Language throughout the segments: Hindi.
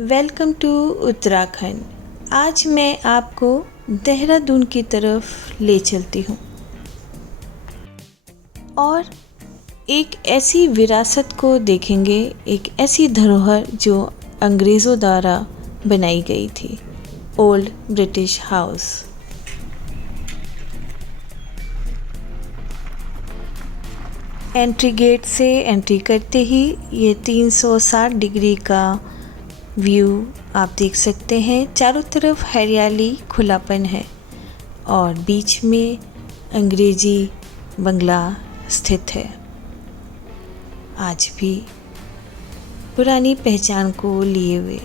Welcome to Uttarakhand. आज मैं आपको देहरादून की तरफ ले चलती हूँ और एक ऐसी विरासत को देखेंगे, एक ऐसी धरोहर जो अंग्रेज़ों द्वारा बनाई गई थी, old British house. Entry gate से एंट्री करते ही ये 360 डिग्री का व्यू आप देख सकते हैं। चारों तरफ हरियाली, खुलापन है और बीच में अंग्रेजी बंगला स्थित है। आज भी पुरानी पहचान को लिए हुए।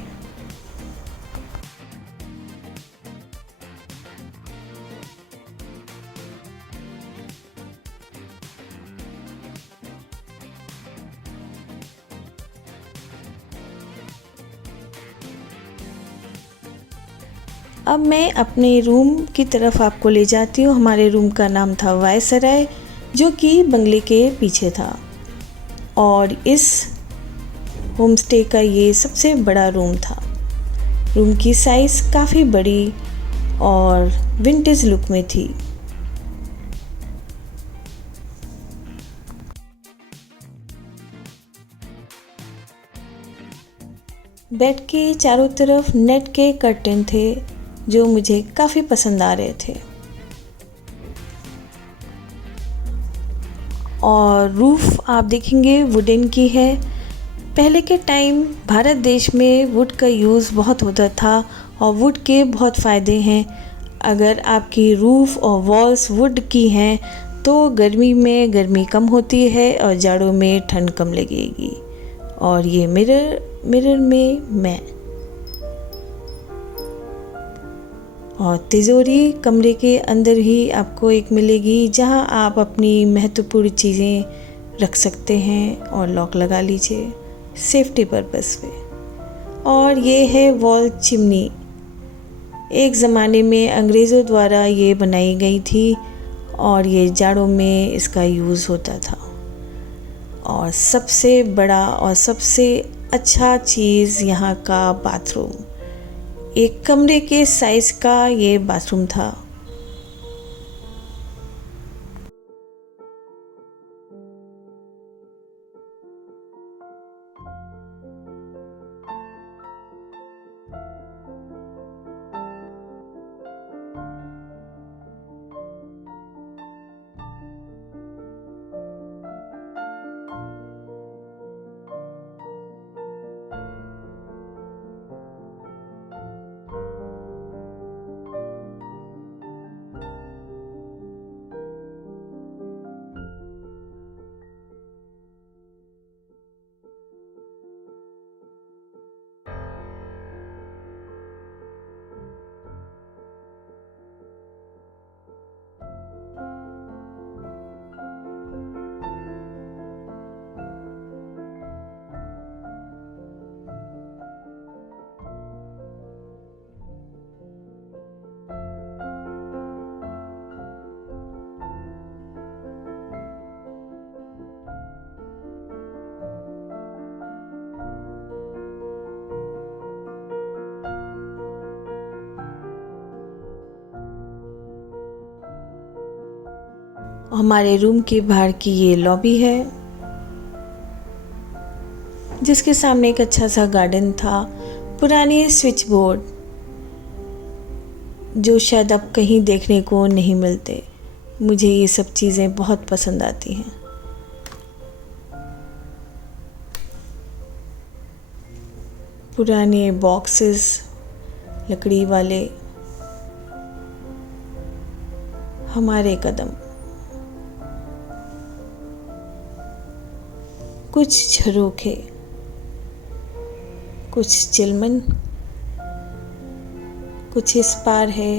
अब मैं अपने रूम की तरफ आपको ले जाती हूँ। हमारे रूम का नाम था वायसराय, जो कि बंगले के पीछे था और इस होम स्टे का ये सबसे बड़ा रूम था। रूम की साइज़ काफ़ी बड़ी और विंटेज लुक में थी। बेड के चारों तरफ नेट के कर्टन थे जो मुझे काफ़ी पसंद आ रहे थे और रूफ़ आप देखेंगे वुडन की है। पहले के टाइम भारत देश में वुड का यूज़ बहुत होता था और वुड के बहुत फ़ायदे हैं। अगर आपकी रूफ़ और वॉल्स वुड की हैं तो गर्मी में गर्मी कम होती है और जाड़ों में ठंड कम लगेगी। और ये मिरर में मैं और तिजोरी कमरे के अंदर ही आपको एक मिलेगी, जहां आप अपनी महत्वपूर्ण चीज़ें रख सकते हैं और लॉक लगा लीजिए सेफ्टी पर्पस पे। और ये है वॉल चिमनी। एक ज़माने में अंग्रेज़ों द्वारा ये बनाई गई थी और ये जाड़ों में इसका यूज़ होता था। और सबसे बड़ा और सबसे अच्छा चीज़ यहाँ का बाथरूम। एक कमरे के साइज़ का ये बाथरूम था। हमारे रूम के बाहर की ये लॉबी है, जिसके सामने एक अच्छा सा गार्डन था। पुराने स्विच बोर्ड जो शायद अब कहीं देखने को नहीं मिलते। मुझे ये सब चीज़ें बहुत पसंद आती हैं। पुराने बॉक्सेस लकड़ी वाले, हमारे कदम, कुछ झरोखे, कुछ चिलमन, कुछ इस पार है,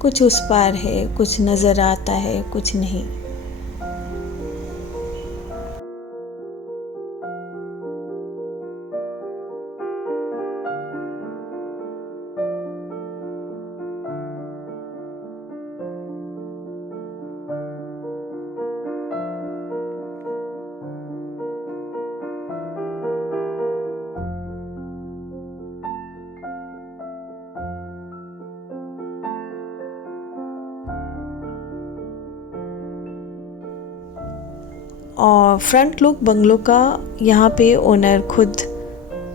कुछ उस पार है, कुछ नज़र आता है, कुछ नहीं। और फ्रंट लुक बंगलो का, यहाँ पे ओनर खुद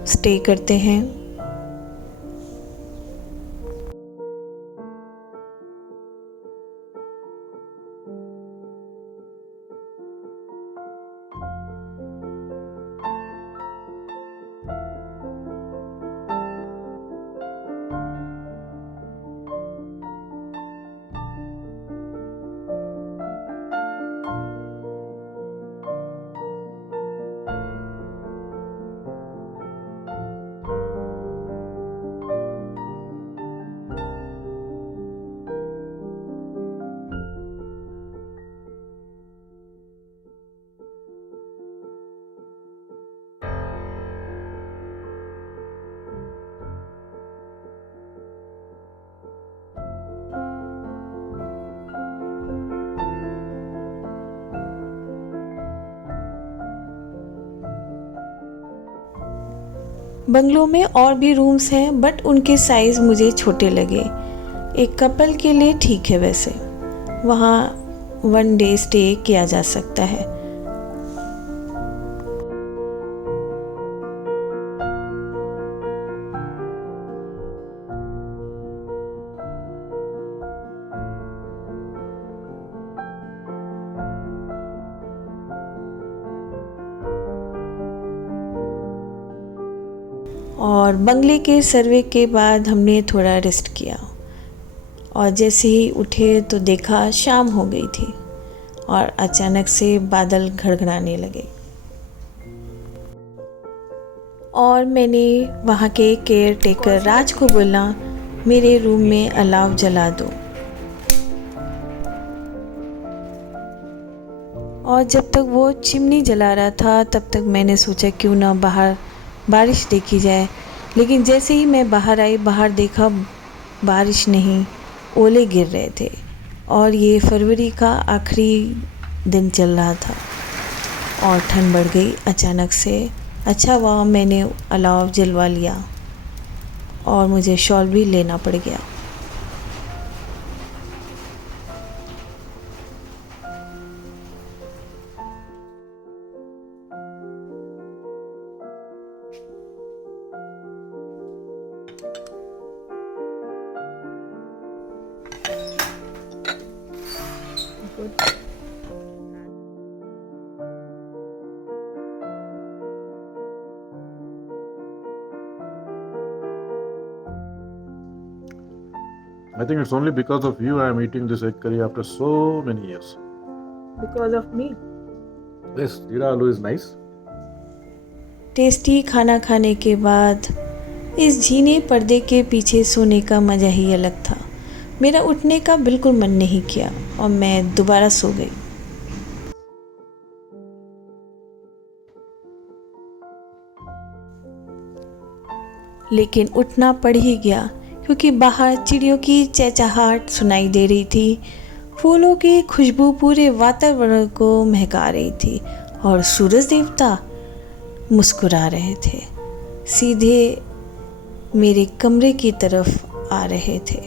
स्टे करते हैं। बंगलो में और भी रूम्स हैं, बट उनके साइज़ मुझे छोटे लगे। एक कपल के लिए ठीक है, वैसे वहाँ 1 डे स्टे किया जा सकता है। और बंगले के सर्वे के बाद हमने थोड़ा रेस्ट किया, और जैसे ही उठे तो देखा शाम हो गई थी और अचानक से बादल घड़घड़ाने लगे। और मैंने वहाँ के केयर टेकर राज को बोला, मेरे रूम में अलाव जला दो। और जब तक वो चिमनी जला रहा था तब तक मैंने सोचा क्यों ना बाहर बारिश देखी जाए। लेकिन जैसे ही मैं बाहर आई, बाहर देखा बारिश नहीं, ओले गिर रहे थे। और ये फरवरी का आखिरी दिन चल रहा था और ठंड बढ़ गई अचानक से। अच्छा हुआ मैंने अलाव जलवा लिया और मुझे शॉल भी लेना पड़ गया। I think it's only because of you I am eating this egg curry after so many years. Because of me. Yes, jeera aloo is nice. Tasty खाना खाने के बाद इस झीने पर्दे के पीछे सोने का मज़ा ही अलग था। मेरा उठने का बिल्कुल मन नहीं किया और मैं दोबारा सो गई। लेकिन उठना पड़ ही गया, क्योंकि बाहर चिड़ियों की चहचहाहट सुनाई दे रही थी, फूलों की खुशबू पूरे वातावरण को महका रही थी और सूरज देवता मुस्कुरा रहे थे, सीधे मेरे कमरे की तरफ आ रहे थे।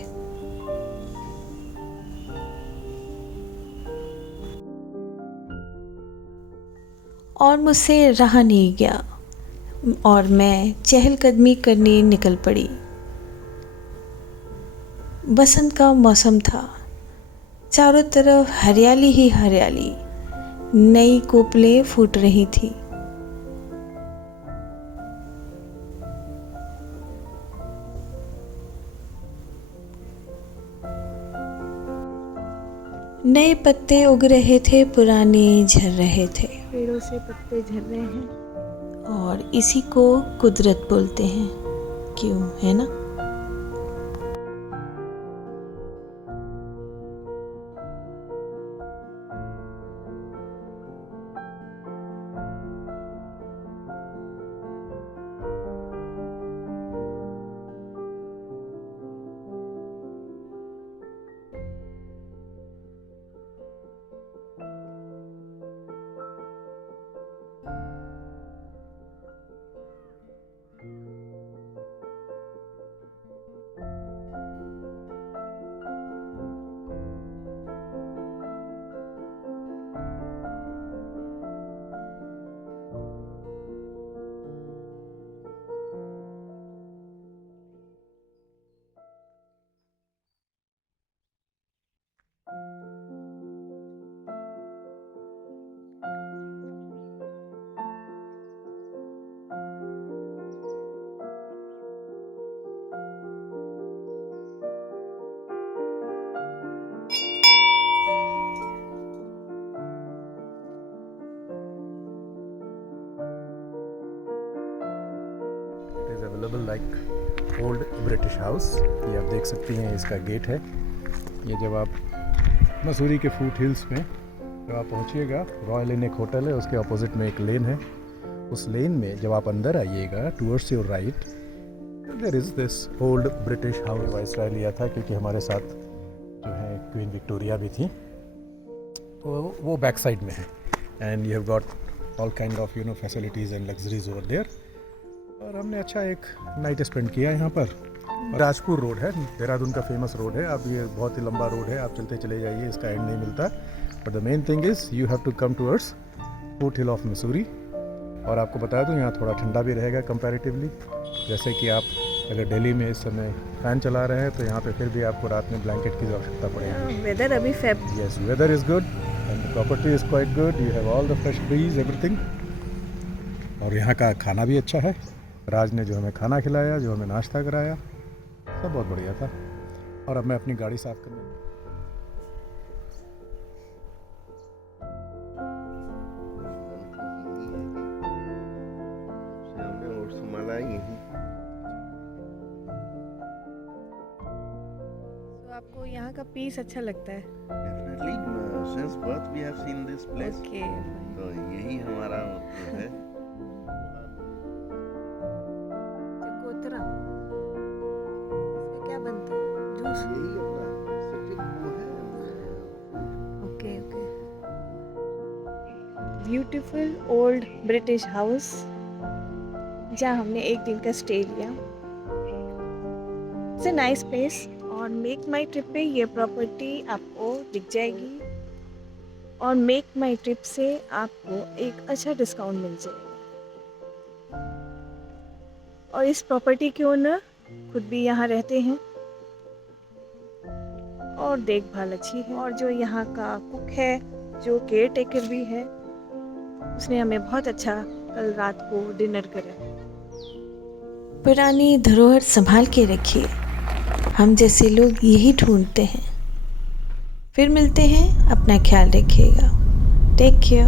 और मुझसे रहा नहीं गया और मैं चहलकदमी करने निकल पड़ी। बसंत का मौसम था, चारों तरफ हरियाली ही हरियाली, नई कोपलें फूट रही थी। नए पत्ते उग रहे थे, पुराने झड़ रहे थे। पेड़ों से पत्ते झड़ रहे हैं और इसी को कुदरत बोलते हैं, क्यों, है ना। Is available like old British house. ये आप देख सकती हैं, इसका गेट है। ये जब आप मसूरी के फूट हिल्स में जब आप पहुँचिएगा, रॉयल इन एक होटल है, उसके अपोजिट में एक लेन है। उस लेन में जब आप अंदर आइएगा towards your right, there is this old British house. Viceroy लिया था क्योंकि हमारे साथ जो है क्वीन विक्टोरिया भी थी, तो वो बैक साइड में है। And you have got all kind of facilities and luxuries over there. और हमने अच्छा एक नाइट स्पेंड किया यहाँ पर। राजपुर रोड है, देहरादून का फेमस रोड है। अब ये बहुत ही लंबा रोड है, आप चलते चले जाइए, इसका एंड नहीं मिलता। But the main thing is you have to come towards foot hill of Mussoorie. और आपको बता दूं, यहाँ थोड़ा ठंडा भी रहेगा कंपैरेटिवली। जैसे कि आप अगर दिल्ली में इस समय फ़ैन चला रहे हैं, तो यहाँ पे फिर भी आपको रात में ब्लैंकेट की आवश्यकता पड़ेगी। वेदर अभी fab. Yes, weather is good and the property is quite good. You have all the fresh breeze, everything. और यहाँ का खाना भी अच्छा है। राज ने जो हमें खाना खिलाया, जो हमें नाश्ता कराया, सब बहुत बढ़िया था। और अब मैं अपनी गाड़ी साफ़ करने तो आपको यहाँ का पीस अच्छा लगता है? Definitely, since birth we have seen this place. Okay. तो यही हमारा मतलब है। चकोतरा, इसका क्या बनता है? जूस? यही अपना citric वो है। Okay okay. Beautiful old British house, जहाँ हमने एक दिन का स्टे लिया। It's a nice place. और मेक माई ट्रिप पे ये प्रॉपर्टी आपको दिख जाएगी, और मेक माई ट्रिप से आपको एक अच्छा डिस्काउंट मिल जाएगा। और इस प्रॉपर्टी के ओनर खुद भी यहाँ रहते हैं और देखभाल अच्छी है। और जो यहाँ का कुक है, जो केयर टेकर भी है, उसने हमें बहुत अच्छा कल रात को डिनर कराया। पुरानी धरोहर संभाल के रखिए, हम जैसे लोग यही ढूंढते हैं। फिर मिलते हैं, अपना ख्याल रखिएगा। Take care.